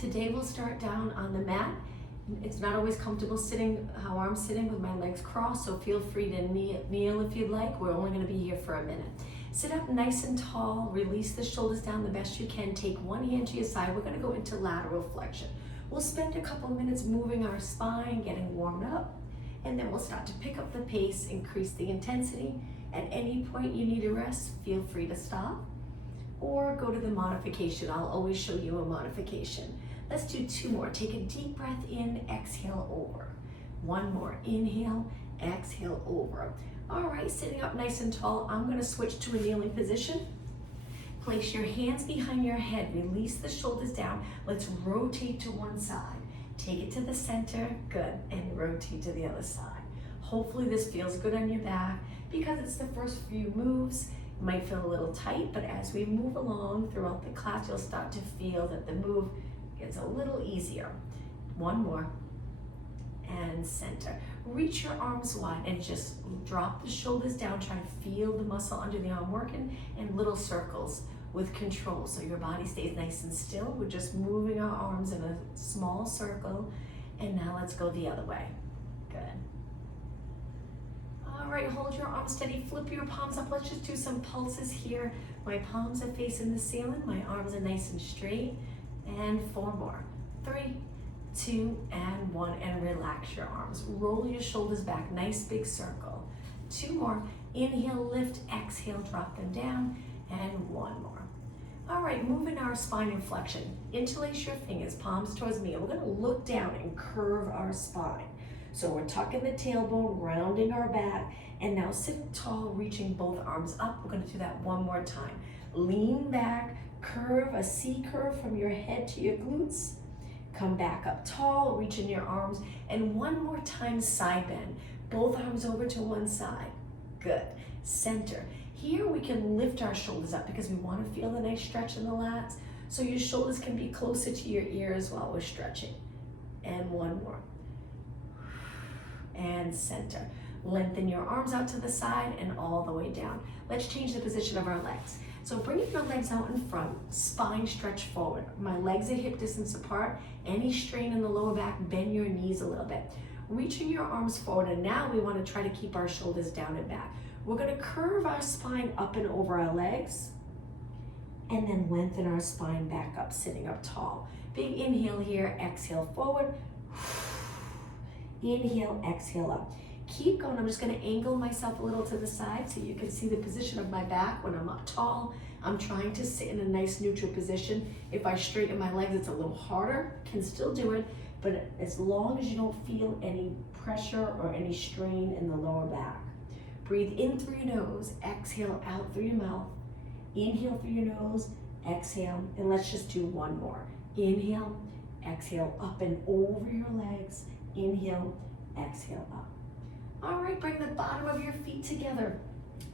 Today we'll start down on the mat. It's not always comfortable sitting how I'm sitting with my legs crossed, so feel free to kneel if you'd like. We're only going to be here for a minute. Sit up nice and tall, release the shoulders down the best you can. Take one hand to your side. We're going to go into lateral flexion. We'll spend a couple minutes moving our spine, getting warmed up, and then we'll start to pick up the pace, increase the intensity. At any point you need a rest, feel free to stop or go to the modification. I'll always show you a modification. Let's do 2 more. Take a deep breath in, exhale over. 1 more, inhale, exhale over. All right, sitting up nice and tall, I'm gonna switch to a kneeling position. Place your hands behind your head, release the shoulders down. Let's rotate to one side. Take it to the center, good, and rotate to the other side. Hopefully this feels good on your back. Because it's the first few moves, it might feel a little tight, but as we move along throughout the class, you'll start to feel that the move gets a little easier. 1 more, and center. Reach your arms wide and just drop the shoulders down. Try to feel the muscle under the arm working in little circles with control so your body stays nice and still. We're just moving our arms in a small circle, and now let's go the other way. Good. All right, hold your arms steady, flip your palms up. Let's just do some pulses here. My palms are facing the ceiling, my arms are nice and straight. And 4 more. 3, 2, and 1, and relax your arms. Roll your shoulders back, nice big circle. 2 more. Inhale, lift, exhale, drop them down, and 1 more. All right, moving our spine in flexion. Interlace your fingers, palms towards me. We're gonna look down and curve our spine. So we're tucking the tailbone, rounding our back, and now sit tall, reaching both arms up. We're gonna do that 1 more time. Lean back, curve, a C curve from your head to your glutes. Come back up tall, reaching your arms, and 1 more time, side bend. Both arms over to one side. Good. Center. Here we can lift our shoulders up because we want to feel the nice stretch in the lats. So your shoulders can be closer to your ears while we're stretching. And 1 more. And center. Lengthen your arms out to the side and all the way down. Let's change the position of our legs. So bringing your legs out in front, spine stretch forward. My legs are hip distance apart. Any strain in the lower back, bend your knees a little bit. Reaching your arms forward, and now we want to try to keep our shoulders down and back. We're going to curve our spine up and over our legs, and then lengthen our spine back up, sitting up tall. Big inhale here, exhale forward. Inhale, exhale up. Keep going. I'm just going to angle myself a little to the side so you can see the position of my back when I'm up tall. I'm trying to sit in a nice neutral position. If I straighten my legs, it's a little harder. Can still do it, but as long as you don't feel any pressure or any strain in the lower back. Breathe in through your nose, exhale out through your mouth. Inhale through your nose, exhale, and let's just do 1 more. Inhale, exhale, up and over your legs. Inhale, exhale, up. All right, bring the bottom of your feet together.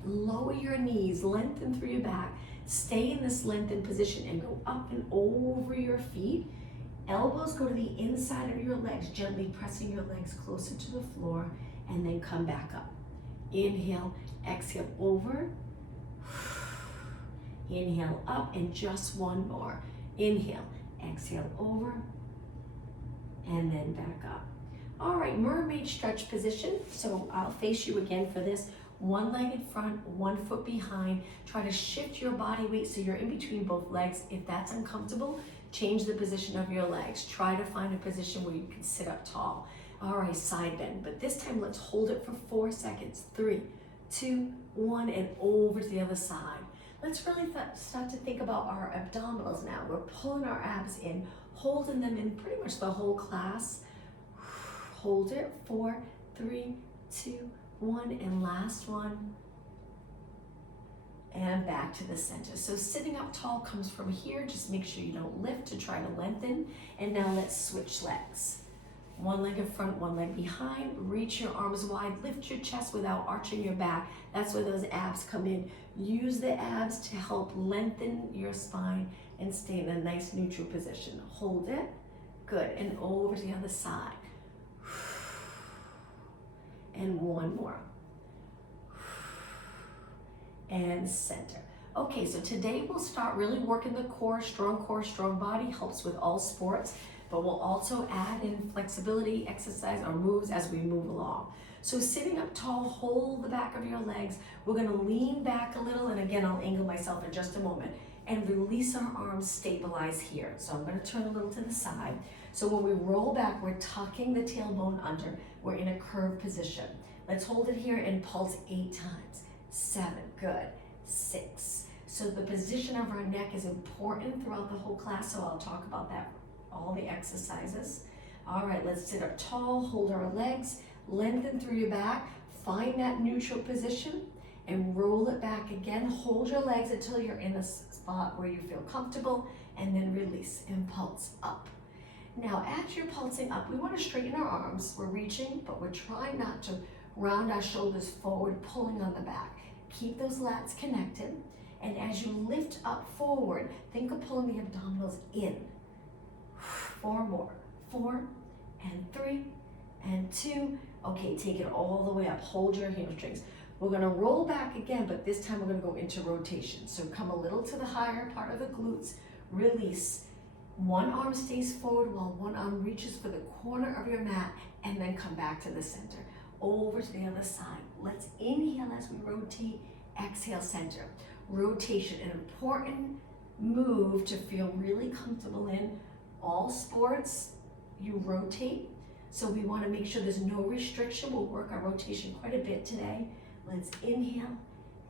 Lower your knees, lengthen through your back. Stay in this lengthened position and go up and over your feet. Elbows go to the inside of your legs, gently pressing your legs closer to the floor, and then come back up. Inhale, exhale over. Inhale up, and just 1 more. Inhale, exhale over, and then back up. All right, mermaid stretch position. So I'll face you again for this. 1 leg in front, 1 foot behind. Try to shift your body weight so you're in between both legs. If that's uncomfortable, change the position of your legs. Try to find a position where you can sit up tall. All right, side bend, but this time let's hold it for 4 seconds. 3, 2, 1, and over to the other side. Let's really start to think about our abdominals now. We're pulling our abs in, holding them in pretty much the whole class. Hold it, 4, 3, 2, 1, and last one. And back to the center. So sitting up tall comes from here. Just make sure you don't lift to try to lengthen. And now let's switch legs. 1 leg in front, 1 leg behind. Reach your arms wide. Lift your chest without arching your back. That's where those abs come in. Use the abs to help lengthen your spine and stay in a nice neutral position. Hold it. Good. And over to the other side. And 1 more. And center. Okay, so today we'll start really working the core, strong body, helps with all sports, but we'll also add in flexibility, exercise, or moves as we move along. So sitting up tall, hold the back of your legs. We're gonna lean back a little, and again, I'll angle myself in just a moment, and release our arms, stabilize here. So I'm gonna turn a little to the side. So when we roll back, we're tucking the tailbone under. We're in a curved position. Let's hold it here and pulse 8 times. 7, good. 6. So the position of our neck is important throughout the whole class, so I'll talk about that, all the exercises. All right, let's sit up tall, hold our legs, lengthen through your back, find that neutral position, and roll it back again. Hold your legs until you're in a spot where you feel comfortable, and then release and pulse up. Now, as you're pulsing up, we want to straighten our arms. We're reaching, but we're trying not to round our shoulders forward, pulling on the back. Keep those lats connected. And as you lift up forward, think of pulling the abdominals in. 4 more. 4 and 3 and 2. Okay, take it all the way up. Hold your hamstrings. We're gonna roll back again, but this time we're gonna go into rotation. So come a little to the higher part of the glutes, release. One arm stays forward while one arm reaches for the corner of your mat, and then come back to the center. Over to the other side. Let's inhale as we rotate, exhale, center. Rotation, an important move to feel really comfortable in. All sports, you rotate, so we want to make sure there's no restriction. We'll work our rotation quite a bit today. Let's inhale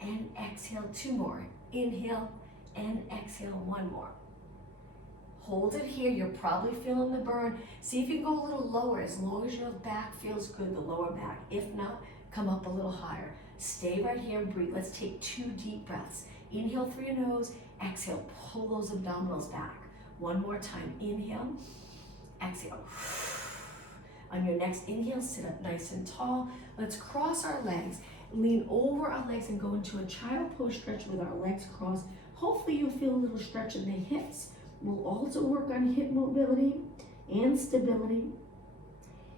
and exhale. 2 more. Inhale and exhale. 1 more. Hold it here. You're probably feeling the burn. See if you can go a little lower, as long as your back feels good, the lower back. If not, come up a little higher. Stay right here and breathe. Let's take 2 deep breaths. Inhale through your nose, exhale, pull those abdominals back. 1 more time. Inhale, exhale. On your next inhale, sit up nice and tall. Let's cross our legs, lean over our legs, and go into a child pose stretch with our legs crossed. Hopefully you'll feel a little stretch in the hips. We'll also work on hip mobility and stability.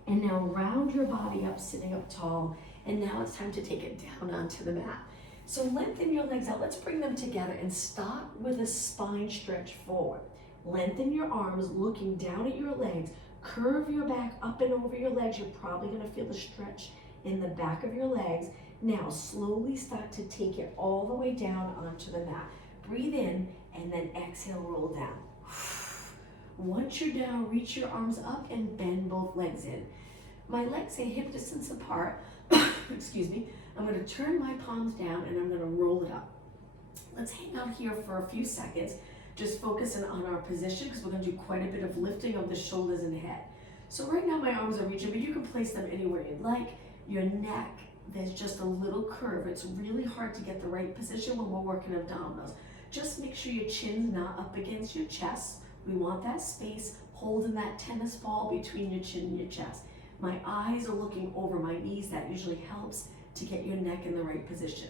And now round your body up, sitting up tall. And now it's time to take it down onto the mat. So lengthen your legs out. Let's bring them together and start with a spine stretch forward. Lengthen your arms, looking down at your legs. Curve your back up and over your legs. You're probably gonna feel the stretch in the back of your legs. Now slowly start to take it all the way down onto the mat. Breathe in and then exhale, roll down. Once you're down, reach your arms up and bend both legs in. My legs stay hip distance apart. Excuse me. I'm going to turn my palms down and I'm going to roll it up. Let's hang out here for a few seconds, just focusing on our position, because we're going to do quite a bit of lifting of the shoulders and head. So right now my arms are reaching, but you can place them anywhere you'd like. Your neck, there's just a little curve. It's really hard to get the right position when we're working abdominals. Just make sure your chin's not up against your chest. We want that space, holding that tennis ball between your chin and your chest. My eyes are looking over my knees. That usually helps to get your neck in the right position.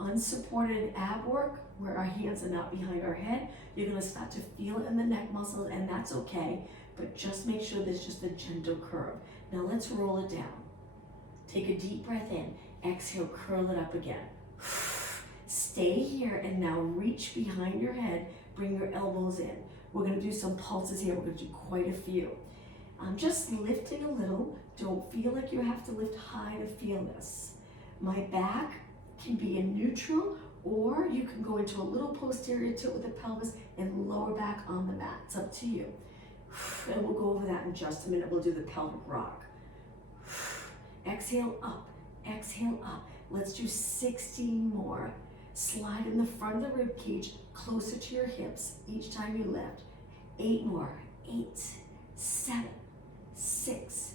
Unsupported ab work, where our hands are not behind our head, you're gonna start to feel it in the neck muscles, and that's okay, but just make sure there's just a gentle curve. Now let's roll it down. Take a deep breath in, exhale, curl it up again. Stay here, and now reach behind your head, bring your elbows in. We're gonna do some pulses here. We're gonna do quite a few. I'm just lifting a little. Don't feel like you have to lift high to feel this. My back can be in neutral, or you can go into a little posterior tilt with the pelvis and lower back on the mat. It's up to you. And we'll go over that in just a minute. We'll do the pelvic rock. Exhale up, exhale up. Let's do 16 more. Slide in the front of the rib cage closer to your hips each time you lift. 8 more. 8, 7, 6,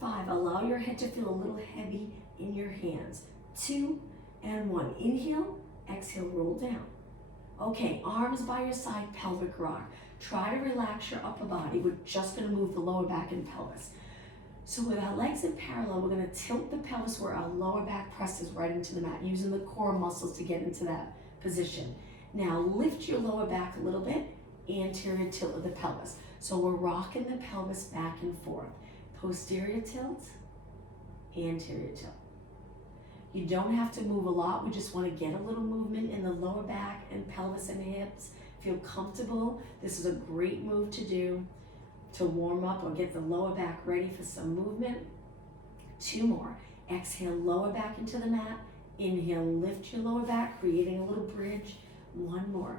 5. Allow your head to feel a little heavy in your hands. 2 and 1. Inhale, exhale, roll down. Okay, arms by your side, pelvic rock. Try to relax your upper body. We're just gonna move the lower back and pelvis. So with our legs in parallel, we're gonna tilt the pelvis where our lower back presses right into the mat, using the core muscles to get into that position. Now lift your lower back a little bit, anterior tilt of the pelvis. So we're rocking the pelvis back and forth. Posterior tilt, anterior tilt. You don't have to move a lot. We just want to get a little movement in the lower back and pelvis and hips. Feel comfortable. This is a great move to do to warm up or get the lower back ready for some movement. 2 more. Exhale, lower back into the mat. Inhale, lift your lower back, creating a little bridge. 1 more.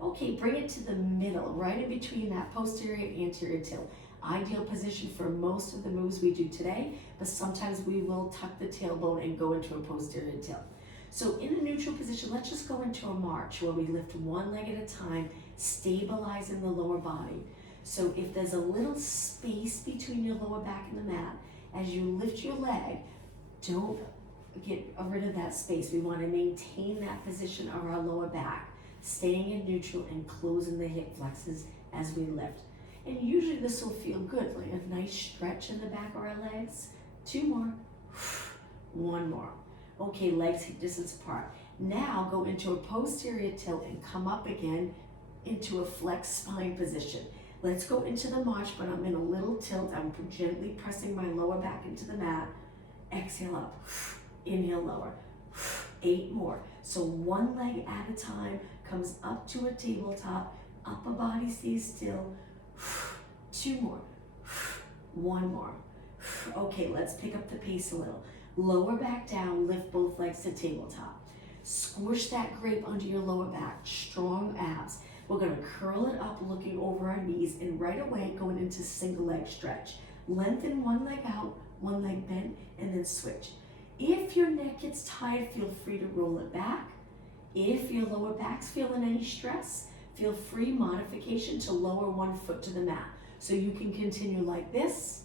Okay, bring it to the middle, right in between that posterior anterior tilt. Ideal position for most of the moves we do today, but sometimes we will tuck the tailbone and go into a posterior tilt. So in a neutral position, let's just go into a march where we lift one leg at a time, stabilizing the lower body. So if there's a little space between your lower back and the mat, as you lift your leg, don't get rid of that space. We want to maintain that position of our lower back, staying in neutral and closing the hip flexors as we lift. And usually this will feel good, like a nice stretch in the back of our legs. 2 more. 1 more. Okay, legs hip distance apart. Now go into a posterior tilt and come up again into a flexed spine position. Let's go into the march, but I'm in a little tilt. I'm gently pressing my lower back into the mat. Exhale up. Inhale, lower. 8 more. So one leg at a time comes up to a tabletop. Upper body stays still. 2 more. 1 more. Okay, let's pick up the pace a little. Lower back down, lift both legs to tabletop. Squish that grape under your lower back, strong abs. We're gonna curl it up, looking over our knees, and right away going into single leg stretch. Lengthen one leg out, one leg bent, and then switch. If your neck gets tired, feel free to roll it back. If your lower back's feeling any stress, feel free modification to lower one foot to the mat. So you can continue like this.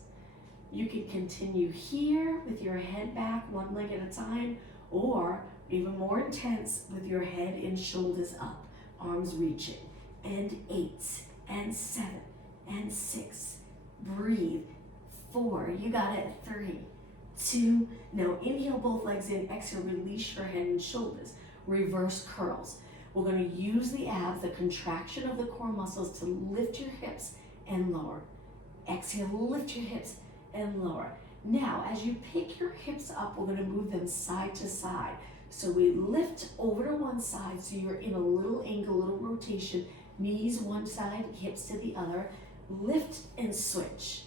You can continue here with your head back, one leg at a time, or even more intense with your head and shoulders up, arms reaching. And 8, and 7, and 6. Breathe. 4, you got it. 3, 2. Now inhale both legs in, exhale, release your head and shoulders. Reverse curls. We're going to use the abs, the contraction of the core muscles, to lift your hips and lower. Exhale, lift your hips and lower. Now, as you pick your hips up, we're going to move them side to side. So we lift over to one side, so you're in a little angle, little rotation. Knees one side, hips to the other. Lift and switch.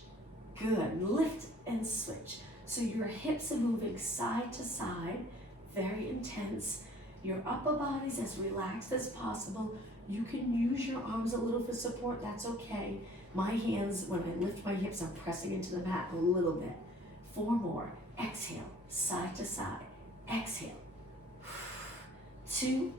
Good. Lift and switch. So your hips are moving side to side, very intense. Your upper body's as relaxed as possible. You can use your arms a little for support, that's okay. My hands, when I lift my hips, I'm pressing into the mat a little bit. 4 more. Exhale, side to side. Exhale. 2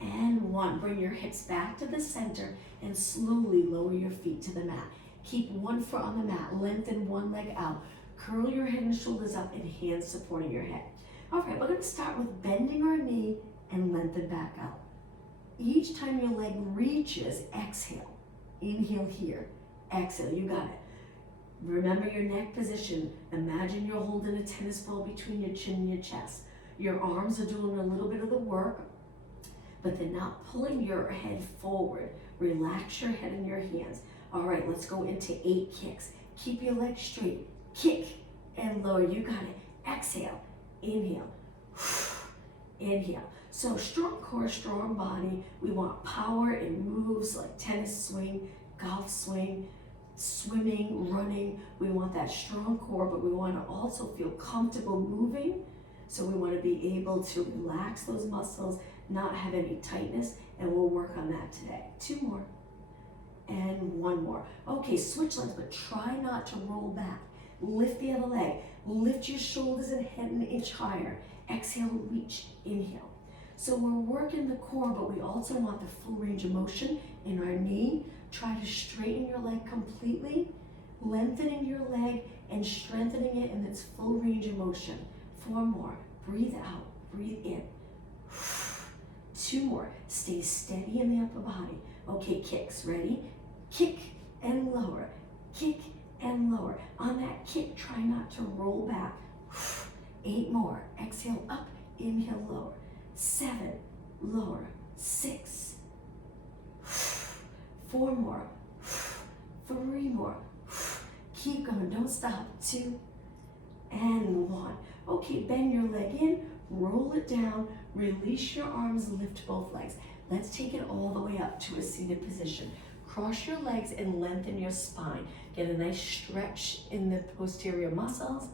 and 1. Bring your hips back to the center and slowly lower your feet to the mat. Keep one foot on the mat. Lengthen one leg out. Curl your head and shoulders up and hands supporting your head. All right, we're going to start with bending our knee and lengthen back out. Each time your leg reaches, exhale. Inhale here. Exhale. You got it. Remember your neck position. Imagine you're holding a tennis ball between your chin and your chest. Your arms are doing a little bit of the work, but they're not pulling your head forward. Relax your head and your hands. All right, let's go into 8 kicks. Keep your legs straight. Kick and lower. You got it. Exhale. Inhale. Inhale. So strong core, strong body. We want power in moves like tennis swing, golf swing, swimming, running. We want that strong core, but we want to also feel comfortable moving. So we want to be able to relax those muscles, not have any tightness, and we'll work on that today. 2 more. And 1 more. Okay, switch legs, but try not to roll back. Lift the other leg. Lift your shoulders and head an inch higher. Exhale, reach, inhale. So we're working the core, but we also want the full range of motion in our knee. Try to straighten your leg completely, lengthening your leg and strengthening it in its full range of motion. 4 more. Breathe out, breathe in. 2 more. Stay steady in the upper body. Okay, kicks. Ready? Kick and lower. Kick and lower. On that kick, try not to roll back. 8 more. Exhale up, inhale, lower. 7, lower. 6. 4 more. 3 more. Keep going, don't stop. 2, and 1. Okay, bend your leg in, roll it down, release your arms, lift both legs. Let's take it all the way up to a seated position. Cross your legs and lengthen your spine. Get a nice stretch in the posterior muscles.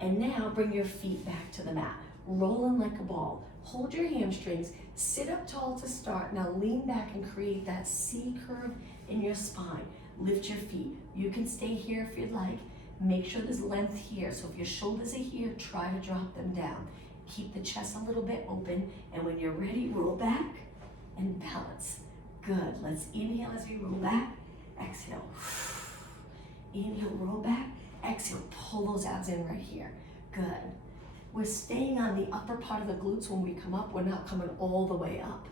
And now bring your feet back to the mat. Rolling like a ball. Hold your hamstrings. Sit up tall to start. Now lean back and create that C curve in your spine. Lift your feet. You can stay here if you'd like. Make sure there's length here. So if your shoulders are here, try to drop them down. Keep the chest a little bit open. And when you're ready, roll back and balance. Good. Let's inhale as we roll back. Exhale. Inhale, roll back. Exhale, pull those abs in right here. Good. We're staying on the upper part of the glutes when we come up. We're not coming all the way up.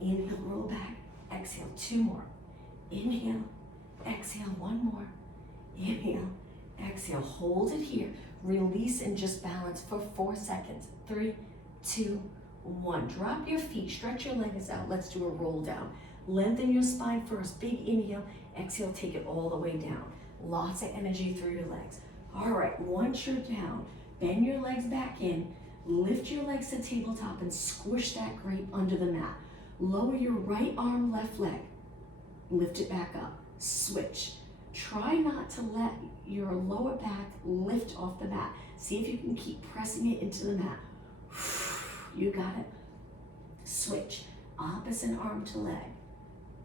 Inhale, roll back. Exhale, 2 more. Inhale, exhale, 1 more. Inhale, exhale, hold it here. Release and just balance for 4 seconds. 3, 2, 1. Drop your feet, stretch your legs out. Let's do a roll down. Lengthen your spine first. Big inhale, exhale, take it all the way down. Lots of energy through your legs. All right, once you're down, bend your legs back in, lift your legs to tabletop and squish that grate under the mat. Lower your right arm, left leg. Lift it back up. Switch. Try not to let your lower back lift off the mat. See if you can keep pressing it into the mat. You got it. Switch. Opposite arm to leg.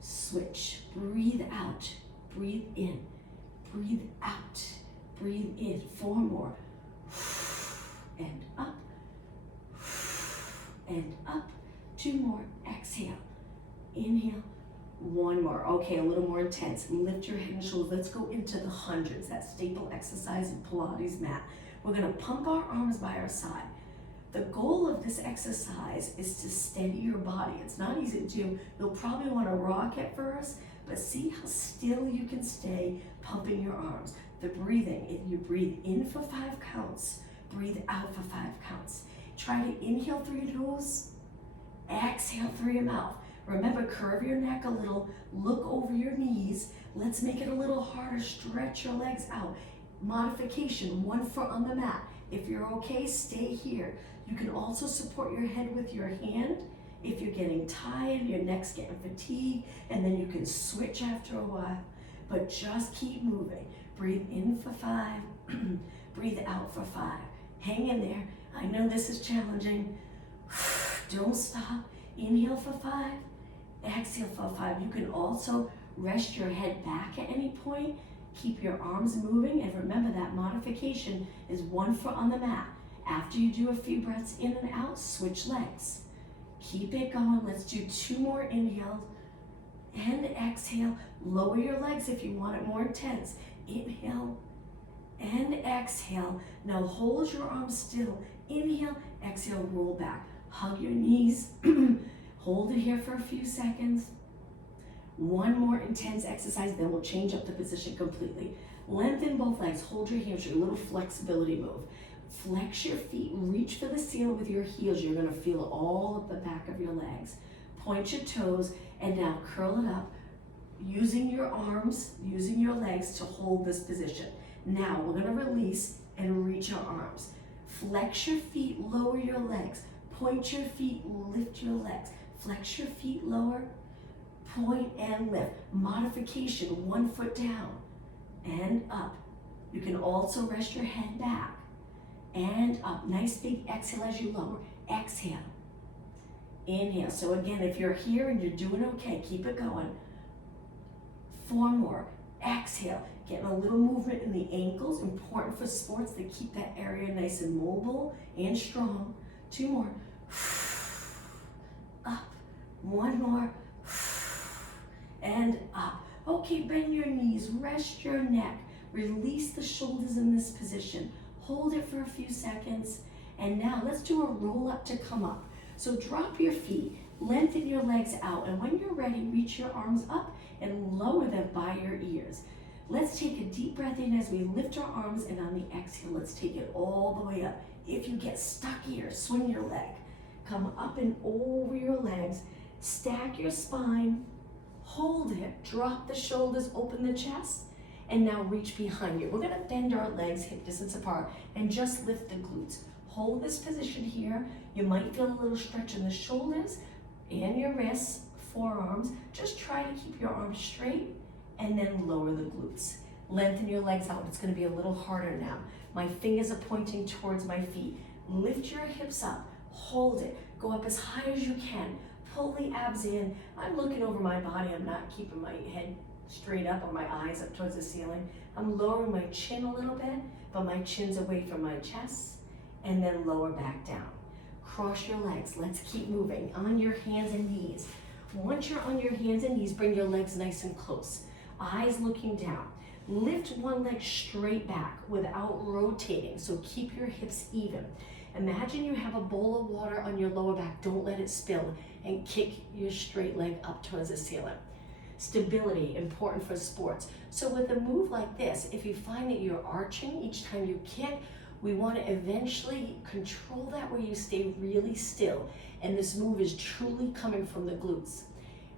Switch. Breathe out. Breathe in. Breathe out. Breathe in. 4 more. And up. And up. 2 more. Exhale. Inhale. 1 more. Okay, a little more intense. Lift your head and shoulders. Let's go into the hundreds, that staple exercise in Pilates mat. We're going to pump our arms by our side. The goal of this exercise is to steady your body. It's not easy to do. You'll probably want to rock at first, but see how still you can stay pumping your arms. The breathing, if you breathe in for 5 counts, breathe out for 5 counts. Try to inhale through your nose, exhale through your mouth. Remember, curve your neck a little, look over your knees. Let's make it a little harder, stretch your legs out. Modification, 1 foot on the mat. If you're okay, stay here. You can also support your head with your hand. If you're getting tired, your neck's getting fatigued, and then you can switch after a while. But just keep moving. Breathe in for 5, breathe out for 5. Hang in there. I know this is challenging. Don't stop. Inhale for 5, exhale for 5. You can also rest your head back at any point. Keep your arms moving, and remember that modification is 1 foot on the mat. After you do a few breaths in and out, switch legs. Keep it going. Let's do 2 more inhales and exhale. Lower your legs if you want it more intense. Inhale and exhale. Now hold your arms still. Inhale, exhale, roll back. Hug your knees. Hold it here for a few seconds. 1 more intense exercise, then we'll change up the position completely. Lengthen both legs. Hold your hamstring, a little flexibility move. Flex your feet, reach for the ceiling with your heels. You're gonna feel it all up the back of your legs. Point your toes, and now curl it up, using your arms, using your legs to hold this position. Now we're gonna release and reach our arms. Flex your feet, lower your legs. Point your feet, lift your legs. Flex your feet, lower, point and lift. Modification, 1 foot down and up. You can also rest your head back and up. Nice big exhale as you lower. Exhale. Inhale. So again, if you're here and you're doing okay, keep it going. 4 more. Exhale. Getting a little movement in the ankles. Important for sports to keep that area nice and mobile and strong. 2 more. Up. 1 more. And up. Okay, bend your knees. Rest your neck. Release the shoulders in this position. Hold it for a few seconds. And now let's do a roll up to come up. So drop your feet, lengthen your legs out, and when you're ready, reach your arms up and lower them by your ears. Let's take a deep breath in as we lift our arms, and on the exhale, let's take it all the way up. If you get stuck here, swing your leg. Come up and over your legs. Stack your spine. Hold it. Drop the shoulders, open the chest. And now reach behind you. We're gonna bend our legs hip distance apart and just lift the glutes. Hold this position here. You might feel a little stretch in the shoulders and your wrists, forearms. Just try to keep your arms straight and then lower the glutes. Lengthen your legs out. It's gonna be a little harder now. My fingers are pointing towards my feet. Lift your hips up, hold it. Go up as high as you can. Pull the abs in. I'm looking over my body. I'm not keeping my head straight up or my eyes up towards the ceiling. I'm lowering my chin a little bit, but my chin's away from my chest, and then lower back down. Cross your legs. Let's keep moving on your hands and knees. Once you're on your hands and knees, bring your legs nice and close. Eyes looking down. Lift one leg straight back without rotating, so keep your hips even. Imagine you have a bowl of water on your lower back. Don't let it spill, and kick your straight leg up towards the ceiling. Stability, important for sports. So with a move like this, if you find that you're arching each time you kick, we want to eventually control that where you stay really still. And this move is truly coming from the glutes.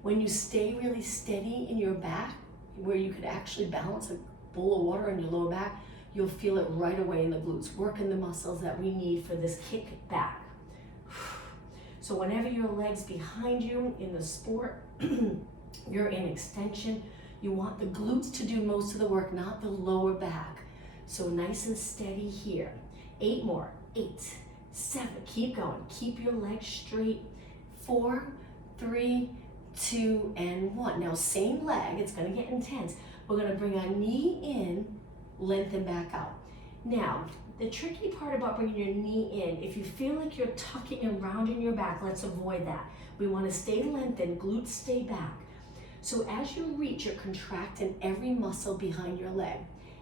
When you stay really steady in your back, where you could actually balance a bowl of water on your lower back, you'll feel it right away in the glutes, working the muscles that we need for this kick back. So whenever your leg's behind you in the sport, you're in extension, you want the glutes to do most of the work, not the lower back. So nice and steady here. 8 more, 8, 7, keep going. Keep your legs straight. 4, 3, 2, and 1. Now same leg, it's gonna get intense. We're gonna bring our knee in, lengthen back out. Now, the tricky part about bringing your knee in, if you feel like you're tucking and rounding your back, let's avoid that. We wanna stay lengthened, glutes stay back. So as you reach, you're contracting every muscle behind your leg.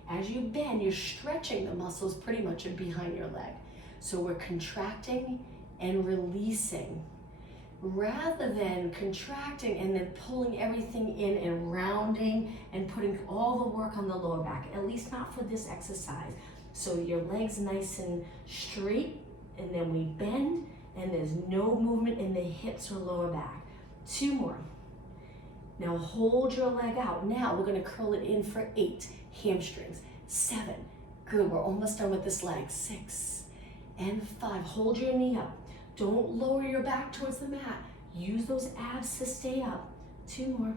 As you bend, you're stretching the muscles pretty much behind your leg. So we're contracting and releasing, rather than contracting and then pulling everything in and rounding and putting all the work on the lower back, at least not for this exercise. So your legs nice and straight, and then we bend, and there's no movement in the hips or lower back. 2 more. Now hold your leg out. Now we're gonna curl it in for 8, hamstrings. 7, good, we're almost done with this leg. 6 and 5, hold your knee up. Don't lower your back towards the mat. Use those abs to stay up. 2 more,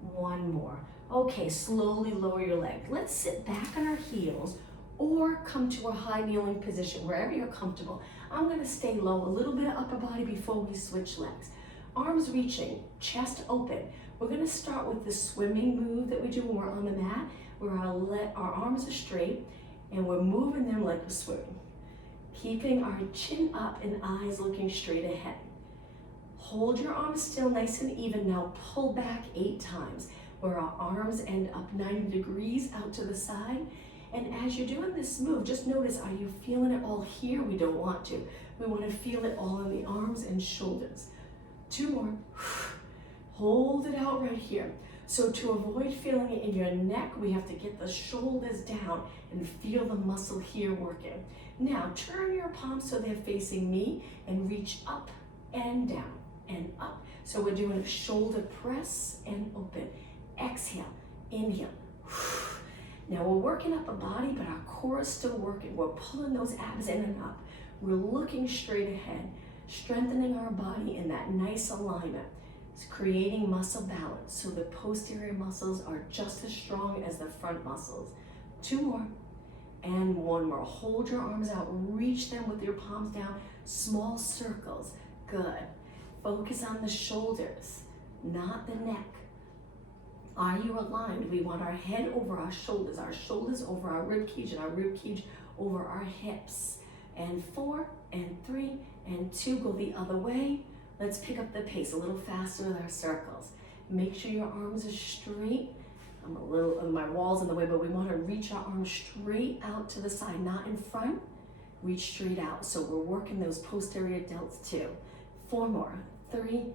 1 more. Okay, slowly lower your leg. Let's sit back on our heels or come to a high kneeling position, wherever you're comfortable. I'm gonna stay low, a little bit of upper body before we switch legs. Arms reaching, chest open. We're gonna start with the swimming move that we do when we're on the mat, where our arms are straight and we're moving them like we're swimming. Keeping our chin up and eyes looking straight ahead. Hold your arms still nice and even. Now pull back 8 times, where our arms end up 90 degrees out to the side. And as you're doing this move, just notice, are you feeling it all here? We don't want to. We want to feel it all in the arms and shoulders. 2 more. Hold it out right here. So to avoid feeling it in your neck, we have to get the shoulders down and feel the muscle here working. Now turn your palms so they're facing me and reach up and down and up. So we're doing a shoulder press and open. Exhale, inhale. Now we're working up a body, but our core is still working. We're pulling those abs in and up. We're looking straight ahead, strengthening our body in that nice alignment. It's creating muscle balance, so the posterior muscles are just as strong as the front muscles. 2 more, and 1 more. Hold your arms out, reach them with your palms down, small circles. Good. Focus on the shoulders, not the neck. Are you aligned? We want our head over our shoulders over our rib cage, and our rib cage over our hips. And 4, and 3, and 2, go the other way. Let's pick up the pace a little faster with our circles. Make sure your arms are straight. I'm a little, my wall's in the way, but we want to reach our arms straight out to the side, not in front. Reach straight out. So we're working those posterior delts too. 4 more, 3,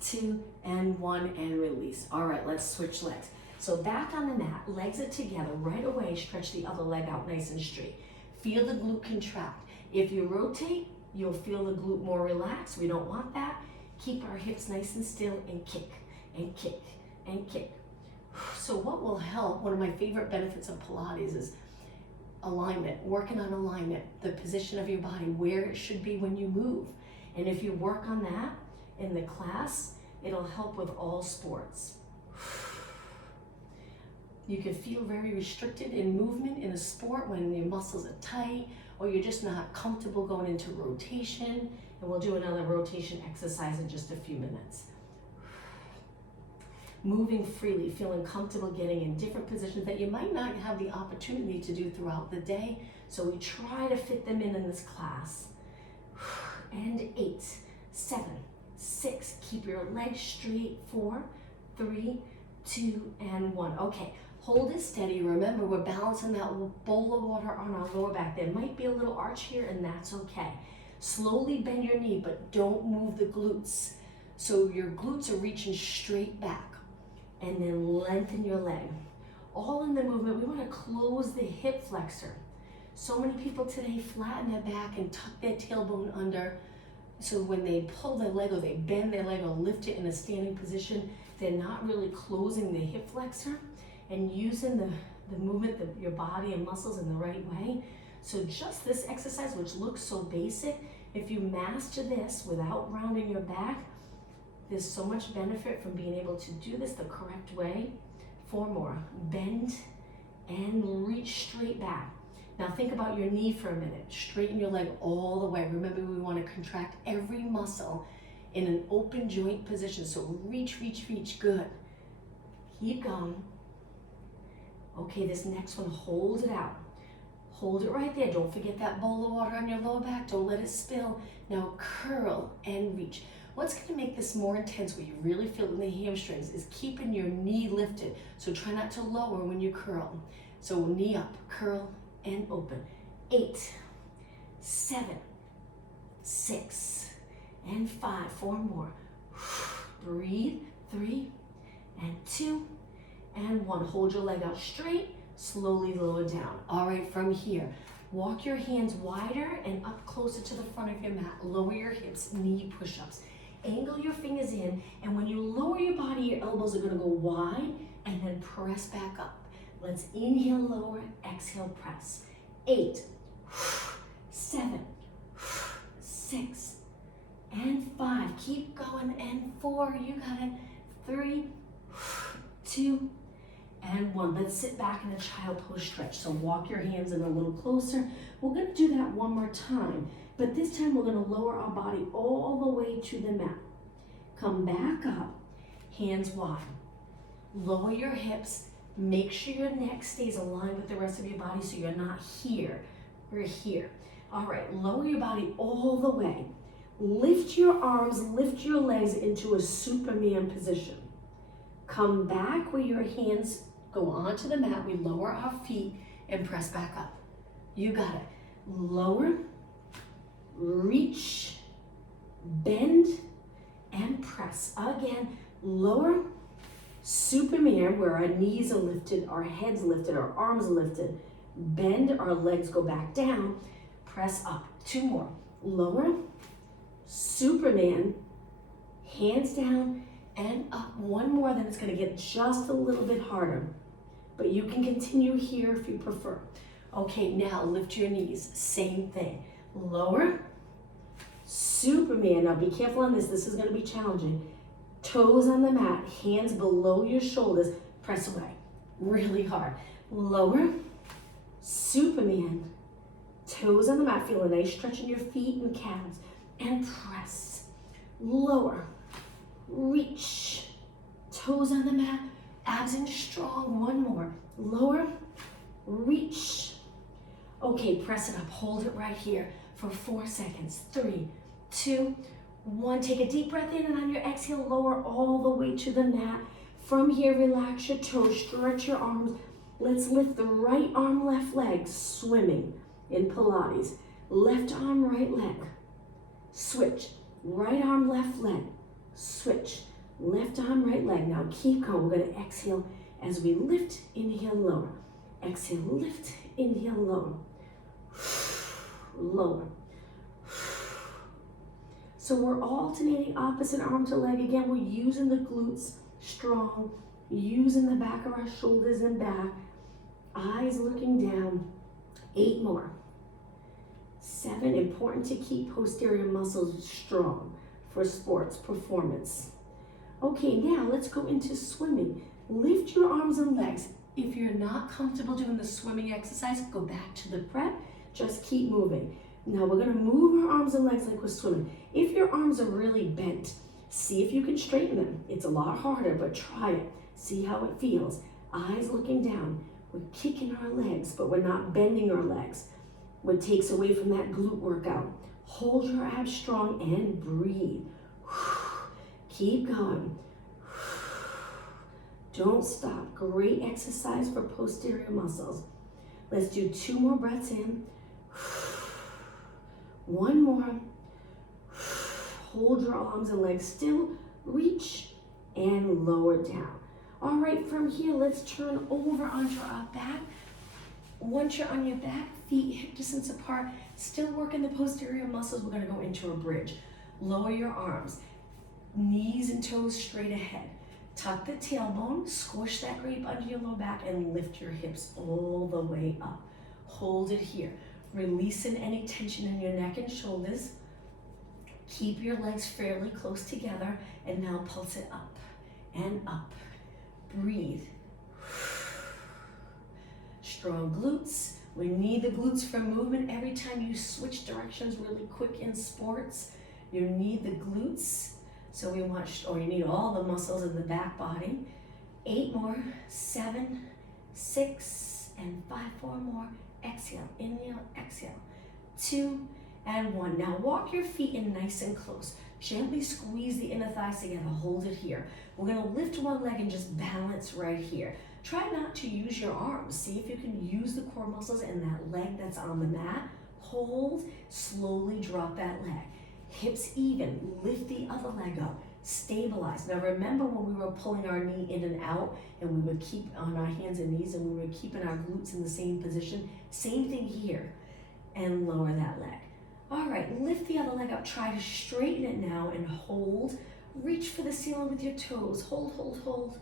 2, and 1, and release. All right, let's switch legs. So back on the mat, legs are together. Right away, stretch the other leg out nice and straight. Feel the glute contract. If you rotate, you'll feel the glute more relaxed. We don't want that. Keep our hips nice and still and kick and kick and kick. So what will help, one of my favorite benefits of Pilates is alignment, working on alignment, the position of your body, where it should be when you move. And if you work on that in the class, it'll help with all sports. You can feel very restricted in movement in a sport when your muscles are tight, or you're just not comfortable going into rotation. And we'll do another rotation exercise in just a few minutes. Moving freely, feeling comfortable getting in different positions that you might not have the opportunity to do throughout the day. So we try to fit them in this class. And 8, 7, 6, keep your legs straight, 4, 3, 2, and 1. Okay, hold it steady. Remember, we're balancing that bowl of water on our lower back. There might be a little arch here, and that's okay. Slowly bend your knee, but don't move the glutes. So your glutes are reaching straight back. And then lengthen your leg. All in the movement, we want to close the hip flexor. So many people today flatten their back and tuck their tailbone under. So when they pull their leg or they bend their leg or lift it in a standing position, they're not really closing the hip flexor and using the movement, your body and muscles in the right way. So just this exercise, which looks so basic, if you master this without rounding your back, there's so much benefit from being able to do this the correct way. 4 more. Bend and reach straight back. Now think about your knee for a minute. Straighten your leg all the way. Remember, we want to contract every muscle in an open joint position. So reach, reach, reach. Good. Keep going. Okay, this next one, hold it out. Hold it right there. Don't forget that bowl of water on your lower back. Don't let it spill. Now curl and reach. What's going to make this more intense, where you really feel it in the hamstrings, is keeping your knee lifted. So try not to lower when you curl. So knee up, curl, and open. 8, 7, 6, and 5. 4 more. Breathe. 3, and 2, and 1. Hold your leg out straight. Slowly lower down. All right, from here, walk your hands wider and up closer to the front of your mat. Lower your hips, knee push-ups. Angle your fingers in, and when you lower your body, your elbows are going to go wide and then press back up. Let's inhale, lower, exhale, press. 8, 7, 6, and 5. Keep going, and 4. You got it. 3, 2, and 1. Let's sit back in a child pose stretch. So walk your hands in a little closer. We're going to do that one more time. But this time we're going to lower our body all the way to the mat. Come back up, hands wide. Lower your hips. Make sure your neck stays aligned with the rest of your body so you're not here. We're here. All right, lower your body all the way. Lift your arms, lift your legs into a Superman position. Come back where your hands go onto the mat. We lower our feet and press back up. You got it. Lower. Reach, bend, and press. Again, lower, Superman, where our knees are lifted, our heads lifted, our arms lifted. Bend, our legs go back down, press up. 2 more. Lower, Superman, hands down, and up. 1 more, then it's going to get just a little bit harder. But you can continue here if you prefer. Okay, now lift your knees. Same thing. Lower, Superman. Now be careful on this. This is going to be challenging. Toes on the mat, hands below your shoulders. Press away. Really hard. Lower, Superman. Toes on the mat. Feel a nice stretch in your feet and calves. And press. Lower. Reach. Toes on the mat. Abs in strong. 1 more. Lower. Reach. Okay, press it up. Hold it right here for 4 seconds. 3, 2, 1. Take a deep breath in, and on your exhale, lower all the way to the mat. From here, relax your toes, stretch your arms. Let's lift the right arm, left leg, swimming in Pilates. Left arm, right leg. Switch. Right arm, left leg. Switch. Left arm, right leg. Now keep going. We're going to exhale as we lift, inhale, lower. Exhale, lift, inhale, lower. Lower. So we're alternating opposite arm to leg. Again, we're using the glutes strong. using the back of our shoulders and back, eyes looking down. 8 more. 7, important to keep posterior muscles strong for sports performance. Okay, now let's go into swimming. Lift your arms and legs. If you're not comfortable doing the swimming exercise, go back to the prep. Just keep moving. Now we're gonna move our arms and legs like we're swimming. If your arms are really bent, see if you can straighten them. It's a lot harder, but try it. See how it feels. Eyes looking down. We're kicking our legs, but we're not bending our legs. What takes away from that glute workout. Hold your abs strong and breathe. Keep going. Don't stop. Great exercise for posterior muscles. Let's do 2 more breaths in. 1 more. Hold your arms and legs still. Reach and lower down. All right, from here, let's turn over onto our back. Once you're on your back, feet hip distance apart, still working the posterior muscles, we're gonna go into a bridge. Lower your arms, knees and toes straight ahead. Tuck the tailbone, squish that grape under your lower back, and lift your hips all the way up. Hold it here. Releasing any tension in your neck and shoulders. Keep your legs fairly close together, and now pulse it up and up. Breathe. Strong glutes. We need the glutes for movement. Every time you switch directions really quick in sports, you need the glutes. So we want, or you need all the muscles in the back body. 8 more, 7, 6, and 5, 4 more. Exhale, inhale, exhale. 2 and 1. Now walk your feet in nice and close. Gently squeeze the inner thighs together, hold it here. We're gonna lift one leg and just balance right here. Try not to use your arms. See if you can use the core muscles in that leg that's on the mat. Hold, slowly drop that leg. Hips even, lift the other leg up, stabilize. Now remember when we were pulling our knee in and out and we would keep on our hands and knees and we were keeping our glutes in the same position? Same thing here, and lower that leg. All right, lift the other leg up, try to straighten it now and hold. Reach for the ceiling with your toes, hold, hold, hold,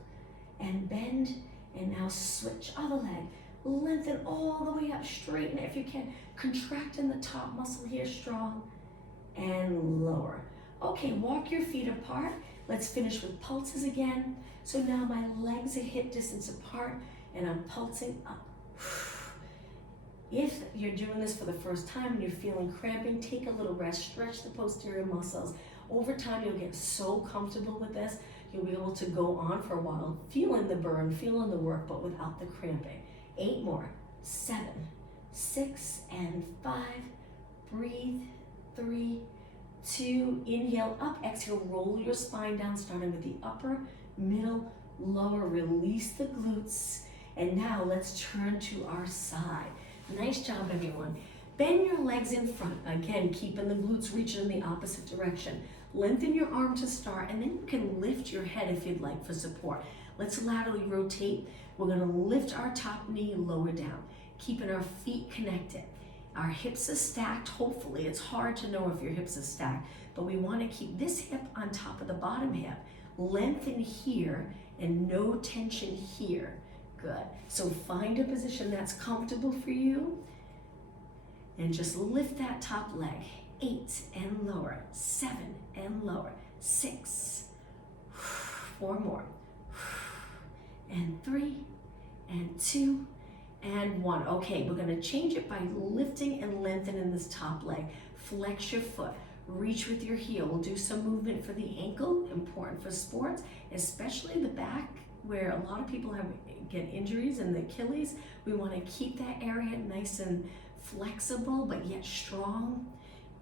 and bend, and now switch, other leg. Lengthen all the way up, straighten it if you can. Contract in the top muscle here, strong, and lower. Okay, walk your feet apart. Let's finish with pulses again. So now my legs are hip distance apart and I'm pulsing up. If you're doing this for the first time and you're feeling cramping, take a little rest, stretch the posterior muscles. Over time, you'll get so comfortable with this, you'll be able to go on for a while, feeling the burn, feeling the work, but without the cramping. 8 more, 7, 6, and 5. Breathe. 3, 2, inhale up, exhale, roll your spine down, starting with the upper, middle, lower, release the glutes. And now let's turn to our side. Nice job, everyone. Bend your legs in front, again, keeping the glutes reaching in the opposite direction. Lengthen your arm to start, and then you can lift your head if you'd like for support. Let's laterally rotate. We're gonna lift our top knee, lower down, keeping our feet connected. Our hips are stacked, hopefully. It's hard to know if your hips are stacked, but we want to keep this hip on top of the bottom hip. Lengthen here and no tension here. Good. So find a position that's comfortable for you and just lift that top leg. 8 and lower, 7 and lower, 6, 4 more, and 3 and 2, and 1. Okay, we're gonna change it by lifting and lengthening this top leg. Flex your foot, reach with your heel. We'll do some movement for the ankle, important for sports, especially the back, where a lot of people get injuries in the Achilles. We wanna keep that area nice and flexible, but yet strong.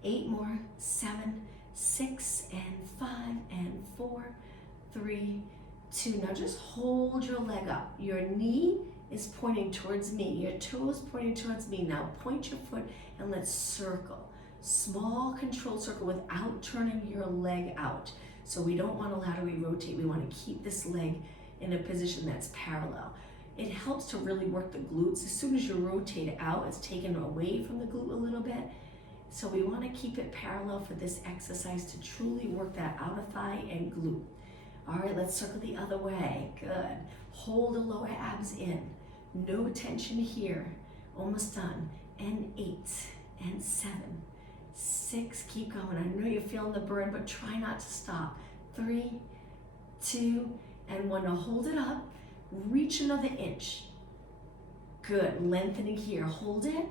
8 more, 7, 6, and 5, and 4, 3, 2. Now just hold your leg up. Your knee is pointing towards me. Your toes pointing towards me. Now point your foot and let's circle. Small controlled circle without turning your leg out. So we don't want to laterally rotate. We want to keep this leg in a position that's parallel. It helps to really work the glutes. As soon as you rotate it out, it's taken away from the glute a little bit. So we want to keep it parallel for this exercise to truly work that outer thigh and glute. All right, let's circle the other way. Good. Hold the lower abs in. No tension here. Almost done. And 8 and 7, 6, keep going. I know you're feeling the burn, but try not to stop. 3, 2, and 1. Now hold it up. Reach another inch. Good. Lengthening here. Hold it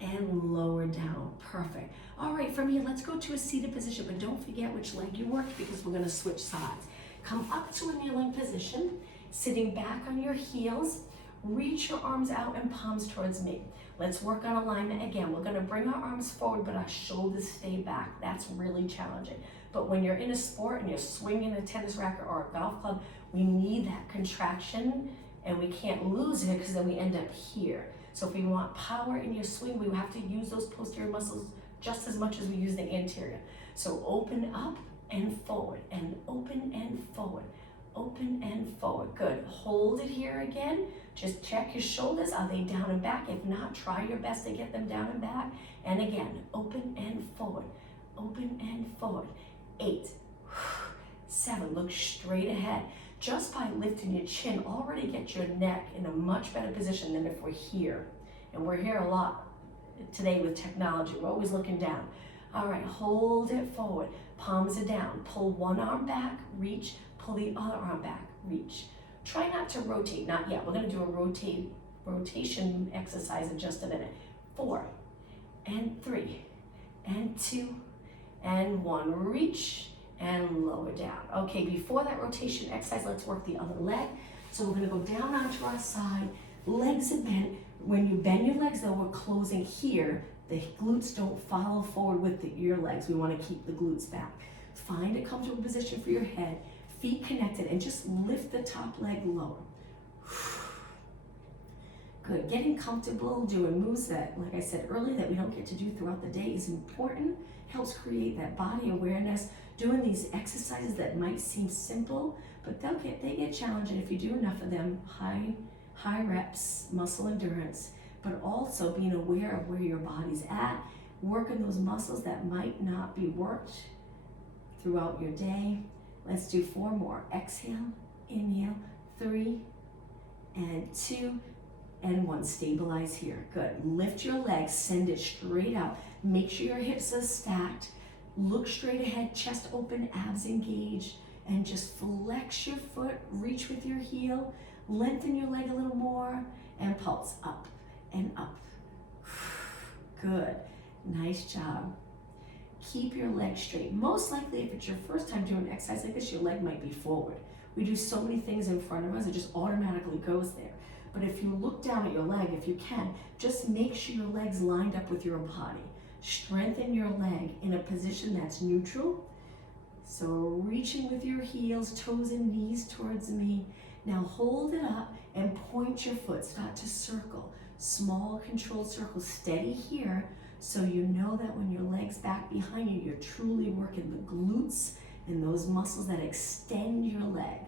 and lower down. Perfect. All right, from here, let's go to a seated position, but don't forget which leg you worked because we're going to switch sides. Come up to a kneeling position, sitting back on your heels. Reach your arms out and palms towards me. Let's work on alignment again. We're going to bring our arms forward, but our shoulders stay back. That's really challenging. But when you're in a sport and you're swinging a tennis racket or a golf club, we need that contraction, and we can't lose it because then we end up here. So if we want power in your swing, we have to use those posterior muscles just as much as we use the anterior. So open up and forward, and open and forward, open and forward. Good. Hold it here again. Just check your shoulders. Are they down and back? If not, try your best to get them down and back. And again, open and forward, open and forward. 8, 7, look straight ahead. Just by lifting your chin, already get your neck in a much better position than if we're here. And we're here a lot today with technology. We're always looking down. All right, hold it forward. Palms are down. Pull one arm back, reach. Pull the other arm back, reach. Try not to rotate, not yet. We're gonna do a rotation exercise in just a minute. 4, and 3, and 2, and 1. Reach and lower down. Okay, before that rotation exercise, let's work the other leg. So we're gonna go down onto our side, legs are bent. When you bend your legs though, we're closing here. The glutes don't follow forward with your legs. We wanna keep the glutes back. Find a comfortable position for your head, feet connected, and just lift the top leg lower. Good, getting comfortable doing moves that, like I said earlier, that we don't get to do throughout the day is important. Helps create that body awareness. Doing these exercises that might seem simple, but they get challenging if you do enough of them. High reps, muscle endurance, but also being aware of where your body's at, working those muscles that might not be worked throughout your day. Let's do 4 more. Exhale, inhale, 3, and 2, and 1. Stabilize here. Good. Lift your legs, send it straight out. Make sure your hips are stacked. Look straight ahead, chest open, abs engaged, and just flex your foot, reach with your heel, lengthen your leg a little more, and pulse up and up. Good. Nice job. Keep your legs straight. Most likely, if it's your first time doing an exercise like this, your leg might be forward. We do so many things in front of us, it just automatically goes there. But if you look down at your leg, if you can, just make sure your leg's lined up with your body. Strengthen your leg in a position that's neutral. So reaching with your heels, toes and knees towards me. Now hold it up and point your foot. Start to circle. Small controlled circles, steady here, so you know that when your leg's back behind you, you're truly working the glutes and those muscles that extend your leg.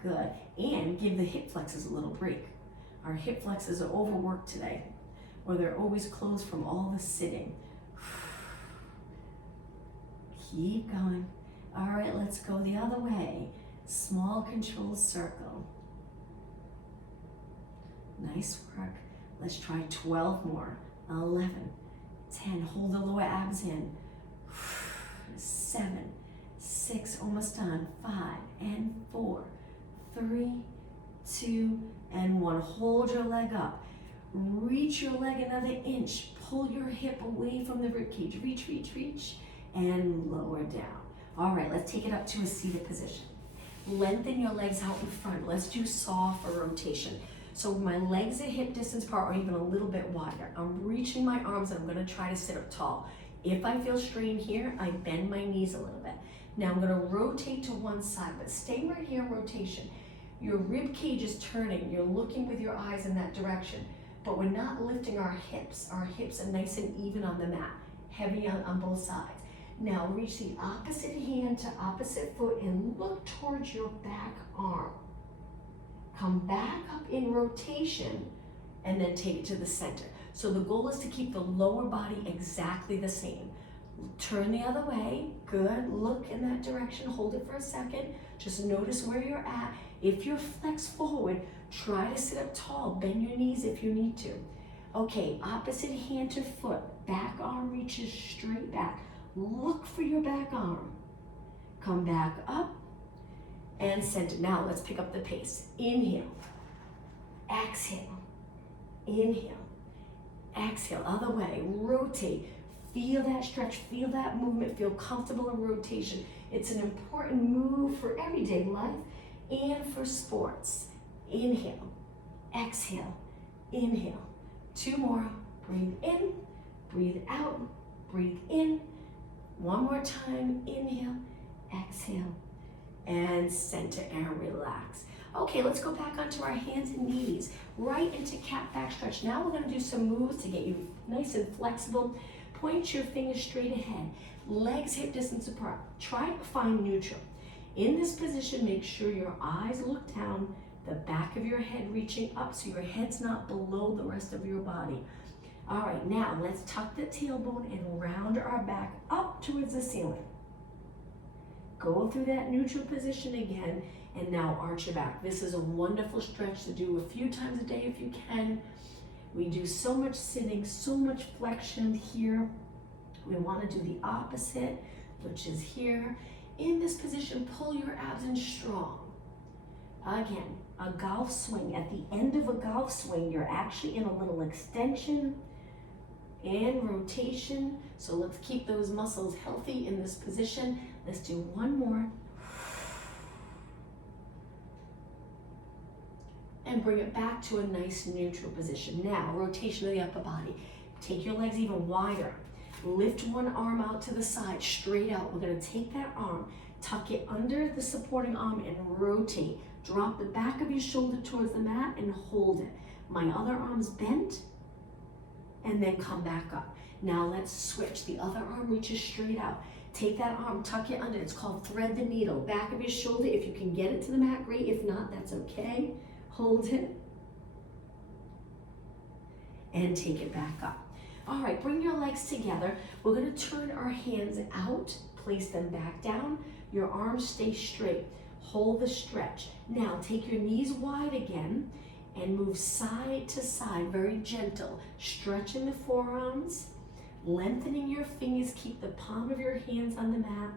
Good. And give the hip flexors a little break. Our hip flexors are overworked today, or they're always closed from all the sitting. Keep going. All right, let's go the other way. Small controlled circle. Nice work. Let's try 12 more. 11, 10, hold the lower abs in. 7, 6, almost done. 5 and 4, 3, 2, and 1. Hold your leg up. Reach your leg another inch. Pull your hip away from the ribcage. Reach, reach, reach, and lower down. All right, let's take it up to a seated position. Lengthen your legs out in front. Let's do saw for rotation. So my legs are hip distance apart or even a little bit wider. I'm reaching my arms and I'm gonna try to sit up tall. If I feel strain here, I bend my knees a little bit. Now I'm gonna rotate to one side, but stay right here in rotation. Your rib cage is turning. You're looking with your eyes in that direction, but we're not lifting our hips. Our hips are nice and even on the mat, heavy on both sides. Now reach the opposite hand to opposite foot and look towards your back arm. Come back up in rotation and then take it to the center. So the goal is to keep the lower body exactly the same. Turn the other way, good, look in that direction, hold it for a second. Just notice where you're at. If you're flexed forward, try to sit up tall. Bend your knees if you need to. Okay, opposite hand to foot. Back arm reaches straight back. Look for your back arm. Come back up and center. Now let's pick up the pace. Inhale, exhale, inhale, exhale, other way, rotate. Feel that stretch, feel that movement, feel comfortable in rotation. It's an important move for everyday life and for sports. Inhale, exhale, inhale. 2 more. Breathe in, breathe out, breathe in. 1 more time. Inhale, exhale, and center and relax. Okay, let's go back onto our hands and knees, right into cat back stretch. Now we're gonna do some moves to get you nice and flexible. Point your fingers straight ahead, legs hip distance apart. Try to find neutral. In this position, make sure your eyes look down, the back of your head reaching up so your head's not below the rest of your body. All right, now let's tuck the tailbone and round our back up towards the ceiling. Go through that neutral position again, and now arch your back. This is a wonderful stretch to do a few times a day if you can. We do so much sitting, so much flexion here. We want to do the opposite, which is here. In this position, pull your abs in strong. Again, a golf swing. At the end of a golf swing, you're actually in a little extension and rotation. So let's keep those muscles healthy in this position. Let's do 1 more. And bring it back to a nice neutral position. Now, rotation of the upper body. Take your legs even wider. Lift one arm out to the side, straight out. We're gonna take that arm, tuck it under the supporting arm and rotate. Drop the back of your shoulder towards the mat and hold it. My other arm's bent, and then come back up. Now let's switch. The other arm reaches straight out. Take that arm, tuck it under. It's called thread the needle. Back of your shoulder, if you can get it to the mat, great. If not, that's okay. Hold it, and take it back up. All right, bring your legs together. We're gonna turn our hands out, place them back down. Your arms stay straight. Hold the stretch. Now take your knees wide again and move side to side, very gentle. Stretching the forearms, lengthening your fingers. Keep the palm of your hands on the mat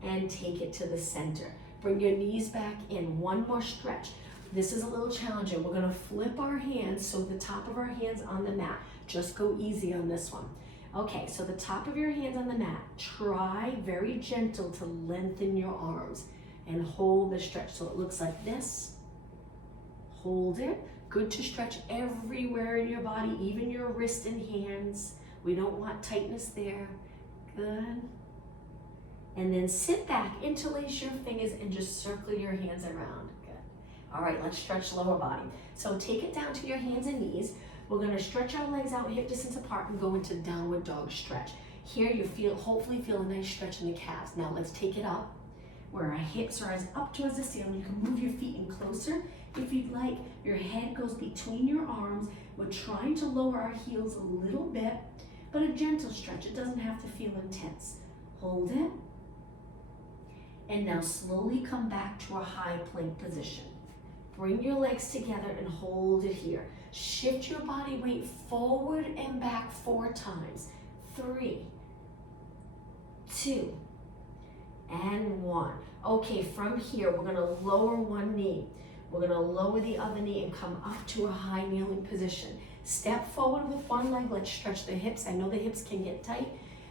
and take it to the center. Bring your knees back in. 1 more stretch. This is a little challenging. We're gonna flip our hands so the top of our hands on the mat. Just go easy on this one. Okay, so the top of your hands on the mat. Try very gentle to lengthen your arms and hold the stretch. So it looks like this. Hold it. Good to stretch everywhere in your body, even your wrist and hands. We don't want tightness there. Good. And then sit back, interlace your fingers, and just circle your hands around. Good. All right, let's stretch lower body. So take it down to your hands and knees. We're gonna stretch our legs out hip distance apart and go into downward dog stretch. Here you hopefully feel a nice stretch in the calves. Now let's take it up, where our hips rise up towards the ceiling. You can move your feet in closer if you'd like. Your head goes between your arms. We're trying to lower our heels a little bit, but a gentle stretch. It doesn't have to feel intense. Hold it. And now slowly come back to a high plank position. Bring your legs together and hold it here. Shift your body weight forward and back 4 times. 3, 2, and 1. Okay, from here, we're gonna lower one knee. We're gonna lower the other knee and come up to a high kneeling position. Step forward with one leg. Let's stretch the hips. I know the hips can get tight.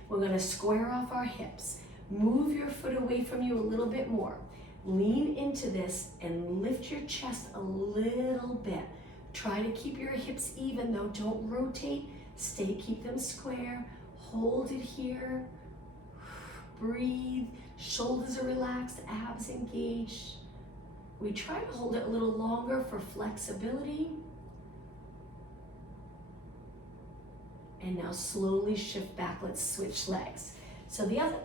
We're gonna square off our hips. Move your foot away from you a little bit more. Lean into this and lift your chest a little bit. Try to keep your hips even though. Don't rotate. Keep them square. Hold it here. Breathe. Shoulders are relaxed, abs engaged. We try to hold it a little longer for flexibility. And now slowly shift back. Let's switch legs. So the other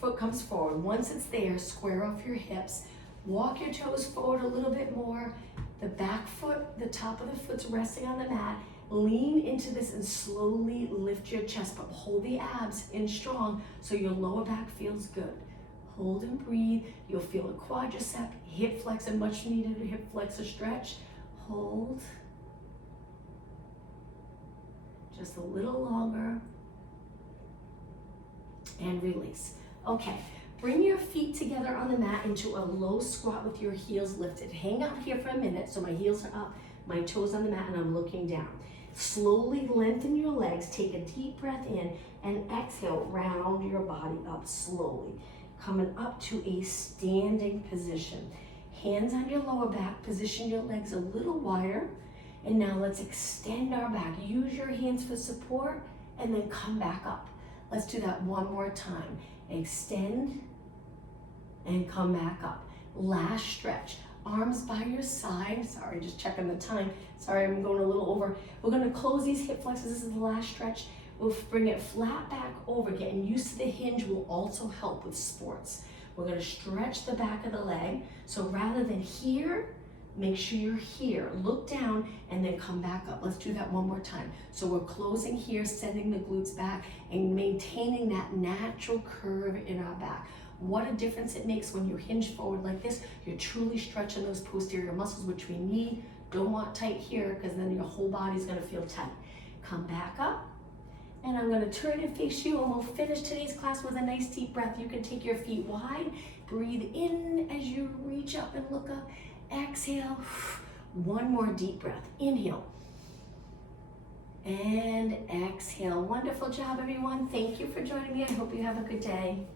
foot comes forward. Once it's there, square off your hips. Walk your toes forward a little bit more. The back foot, the top of the foot's resting on the mat. Lean into this and slowly lift your chest, but hold the abs in strong so your lower back feels good. Hold and breathe. You'll feel a quadricep, hip flexor, much needed hip flexor stretch. Hold. Just a little longer. And release. Okay, bring your feet together on the mat into a low squat with your heels lifted. Hang out here for a minute so my heels are up, my toes on the mat, and I'm looking down. Slowly lengthen your legs, take a deep breath in, and exhale, round your body up slowly. Coming up to a standing position. Hands on your lower back, position your legs a little wider, and now let's extend our back. Use your hands for support, and then come back up. Let's do that one more time. Extend and come back up. Last stretch. Arms by your side. Sorry, just checking the time. Sorry, I'm going a little over. We're going to close these hip flexors. This is the last stretch. We'll bring it flat back over. Getting used to the hinge will also help with sports. We're going to stretch the back of the leg. So rather than here, make sure you're here. Look down and then come back up. Let's do that one more time. So we're closing here, sending the glutes back and maintaining that natural curve in our back. What a difference it makes when you hinge forward like this. You're truly stretching those posterior muscles, which we need. Don't want tight here because then your whole body's going to feel tight. Come back up. And I'm going to turn and face you, and we'll finish today's class with a nice deep breath. You can take your feet wide. Breathe in as you reach up and look up. Exhale. One more deep breath. Inhale. And exhale. Wonderful job, everyone. Thank you for joining me. I hope you have a good day.